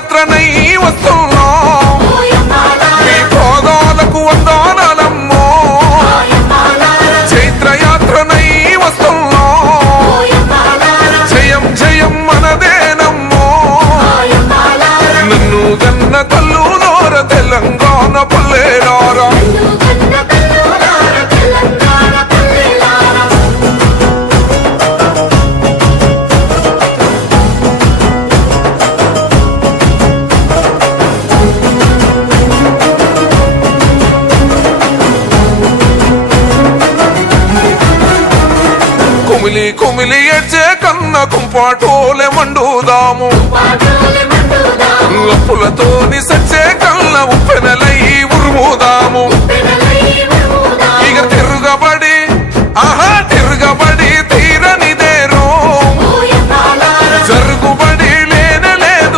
చైత్రయాత్రనై వస్తున్నాం నీ పాదాలకు వందనాలమ్మో చైత్రయాత్రనై వస్తున్నాం జయం జయం మనదేనమ్మో నన్ను గన్న తల్లులోర తెలంగాణ పల్లెలారా కుమిలి కుమిలి ఏడ్చే కన్న కుంపాటోలే మండుదాము